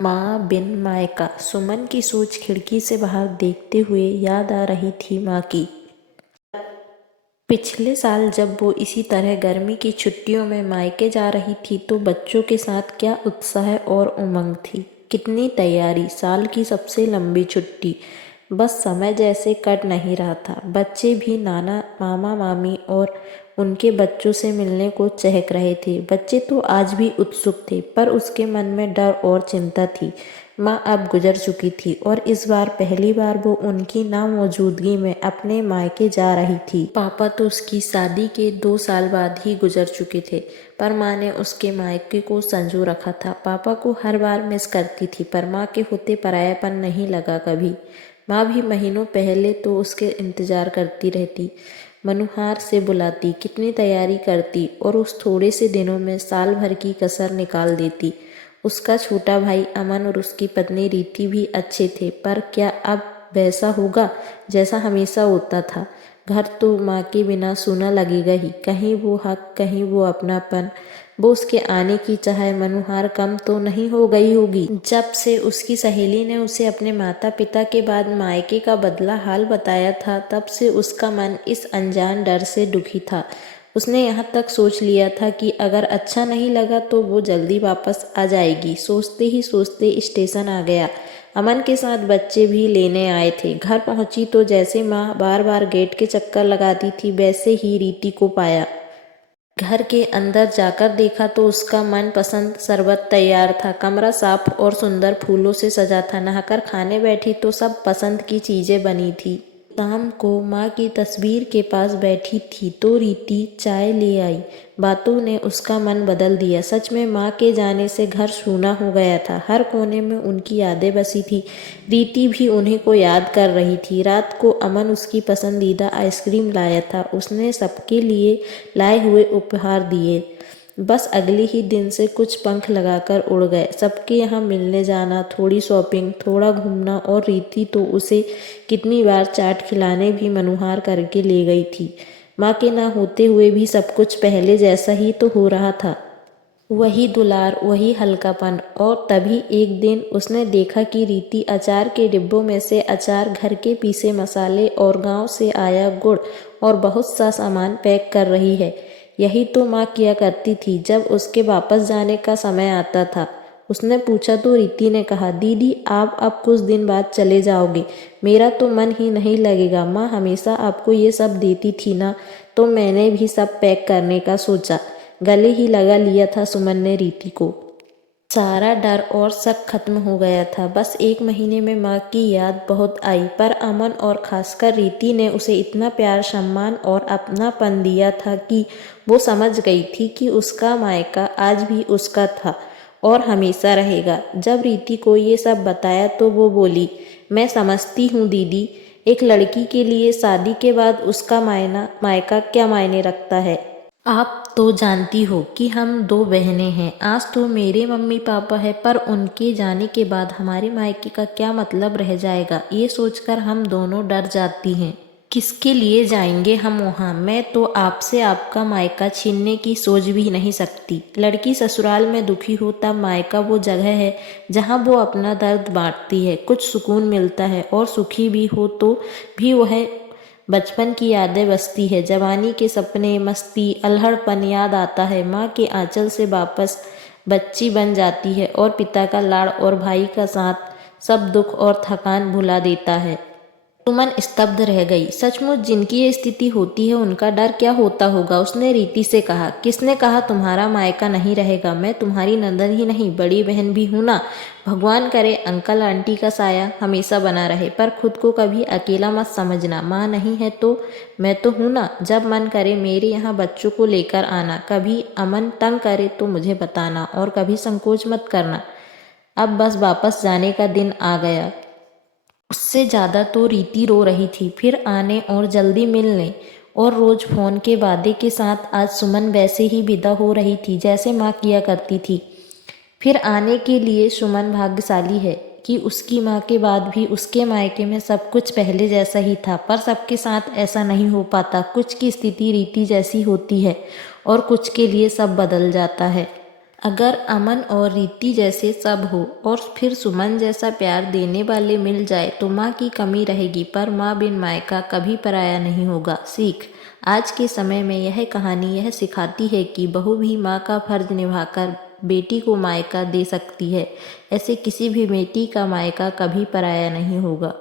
माँ बिन मायका। सुमन की सोच खिड़की से बाहर देखते हुए याद आ रही थी माँ की। पिछले साल जब वो इसी तरह गर्मी की छुट्टियों में मायके जा रही थी तो बच्चों के साथ क्या उत्साह और उमंग थी। कितनी तैयारी, साल की सबसे लंबी छुट्टी। बस समय जैसे कट नहीं रहा था। बच्चे भी नाना, मामा, मामी और उनके बच्चों से मिलने को चहक रहे थे। बच्चे तो आज भी उत्सुक थे, पर उसके मन में डर और चिंता थी। माँ अब गुजर चुकी थी और इस बार पहली बार वो उनकी नामौजूदगी में अपने मायके जा रही थी। पापा तो उसकी शादी के 2 साल बाद ही गुजर चुके थे, पर माँ ने उसके मायके को संजो रखा था। पापा को हर बार मिस करती थी, पर माँ के होते परायापन नहीं लगा कभी। माँ भी महीनों पहले तो उसके इंतजार करती रहती, मनुहार से बुलाती, कितनी तैयारी करती और उस थोड़े से दिनों में साल भर की कसर निकाल देती। उसका छोटा भाई अमन और उसकी पत्नी रीति भी अच्छे थे, पर क्या अब वैसा होगा जैसा हमेशा होता था। घर तो माँ के बिना सूना लगेगा ही। कहीं वो हक, कहीं वो अपनापन। वो उसके आने की चाहे मनुहार कम तो नहीं हो गई होगी। जब से उसकी सहेली ने उसे अपने माता पिता के बाद मायके का बदला हाल बताया था, तब से उसका मन इस अनजान डर से दुखी था। उसने यहाँ तक सोच लिया था कि अगर अच्छा नहीं लगा तो वो जल्दी वापस आ जाएगी। सोचते ही सोचते स्टेशन आ गया। अमन के साथ बच्चे भी लेने आए थे। घर पहुंची तो जैसे माँ बार बार गेट के चक्कर लगाती थी, वैसे ही रीति को पाया। घर के अंदर जाकर देखा तो उसका मनपसंद शरबत तैयार था। कमरा साफ और सुंदर फूलों से सजा था। नहाकर खाने बैठी तो सब पसंद की चीजें बनी थी। शाम को माँ की तस्वीर के पास बैठी थी तो रीति चाय ले आई। बातों ने उसका मन बदल दिया। सच में माँ के जाने से घर सूना हो गया था। हर कोने में उनकी यादें बसी थी। रीति भी उन्हीं को याद कर रही थी। रात को अमन उसकी पसंदीदा आइसक्रीम लाया था। उसने सबके लिए लाए हुए उपहार दिए। बस अगले ही दिन से कुछ पंख लगाकर उड़ गए। सबके यहाँ मिलने जाना, थोड़ी शॉपिंग, थोड़ा घूमना, और रीति तो उसे कितनी बार चाट खिलाने भी मनुहार करके ले गई थी। माँ के ना होते हुए भी सब कुछ पहले जैसा ही तो हो रहा था। वही दुलार, वही हल्कापन। और तभी एक दिन उसने देखा कि रीति अचार के डिब्बों में से अचार, घर के पीसे मसाले और गांव से आया गुड़ और बहुत सा सामान पैक कर रही है। यही तो माँ किया करती थी जब उसके वापस जाने का समय आता था। उसने पूछा तो रीति ने कहा, दीदी आप अब कुछ दिन बाद चले जाओगे, मेरा तो मन ही नहीं लगेगा। माँ हमेशा आपको ये सब देती थी ना, तो मैंने भी सब पैक करने का सोचा। गले ही लगा लिया था सुमन ने रीति को। सारा डर और शक खत्म हो गया था। बस 1 महीने में माँ की याद बहुत आई, पर अमन और खासकर रीति ने उसे इतना प्यार, सम्मान और अपनापन दिया था कि वो समझ गई थी कि उसका मायका आज भी उसका था और हमेशा रहेगा। जब रीति को ये सब बताया तो वो बोली, मैं समझती हूँ दीदी, एक लड़की के लिए शादी के बाद उसका मायका क्या मायने रखता है। आप तो जानती हो कि हम 2 बहनें हैं। आज तो मेरे मम्मी पापा है, पर उनके जाने के बाद हमारे मायके का क्या मतलब रह जाएगा, ये सोचकर हम दोनों डर जाती हैं। किसके लिए जाएंगे हम वहाँ। मैं तो आपसे आपका मायका छीनने की सोच भी नहीं सकती। लड़की ससुराल में दुखी हो तब मायका वो जगह है जहाँ वो अपना दर्द बांटती है, कुछ सुकून मिलता है, और सुखी भी हो तो भी वह बचपन की यादें बसती है। जवानी के सपने, मस्ती, अल्हड़पन याद आता है। माँ के आंचल से वापस बच्ची बन जाती है और पिता का लाड़ और भाई का साथ सब दुख और थकान भुला देता है। सुमन स्तब्ध रह गई। सचमुच जिनकी ये स्थिति होती है उनका डर क्या होता होगा। उसने रीति से कहा, किसने कहा तुम्हारा मायका नहीं रहेगा। मैं तुम्हारी नंदन ही नहीं, बड़ी बहन भी हूं ना। भगवान करे अंकल आंटी का साया हमेशा बना रहे, पर खुद को कभी अकेला मत समझना। माँ नहीं है तो मैं तो हूं ना। जब मन करे मेरे यहाँ बच्चों को लेकर आना। कभी अमन तंग करे तो मुझे बताना, और कभी संकोच मत करना। अब बस वापस जाने का दिन आ गया। उससे ज़्यादा तो रीति रो रही थी। फिर आने और जल्दी मिलने और रोज फोन के वादे के साथ आज सुमन वैसे ही विदा हो रही थी जैसे माँ किया करती थी। फिर आने के लिए सुमन भाग्यशाली है कि उसकी माँ के बाद भी उसके मायके में सब कुछ पहले जैसा ही था, पर सबके साथ ऐसा नहीं हो पाता। कुछ की स्थिति रीति जैसी होती है और कुछ के लिए सब बदल जाता है। अगर अमन और रीति जैसे सब हो और फिर सुमन जैसा प्यार देने वाले मिल जाए तो माँ की कमी रहेगी, पर माँ बिन मायका कभी पराया नहीं होगा। सीख। आज के समय में यह कहानी यह सिखाती है कि बहू भी माँ का फर्ज निभाकर बेटी को मायका दे सकती है। ऐसे किसी भी बेटी का मायका कभी पराया नहीं होगा।